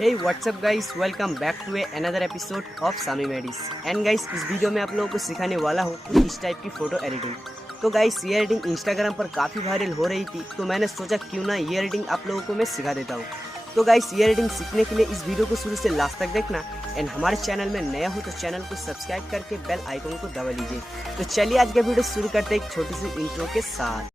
Hey what's up guys, welcome back to another episode of SAMIM EDITZ। And guys इस video में आप लोगों को सिखाने वाला हूँ कुछ इस टाइप की फ़ोटो एडिटिंग। तो गाइस ये एडिटिंग इंस्टाग्राम पर काफ़ी वायरल हो रही थी, तो मैंने सोचा क्यों ना ये एडिटिंग आप लोगों को मैं सिखा देता हूँ। तो गाइस ये एडिटिंग सीखने के लिए इस वीडियो को शुरू से लास्ट तक देखना। एंड हमारे चैनल में नया हो तो चैनल को सब्सक्राइब करके बेल आइकन को दबा लीजिए। तो चलिए आज का वीडियो शुरू करते हैं एक छोटी सी इंट्रो के साथ।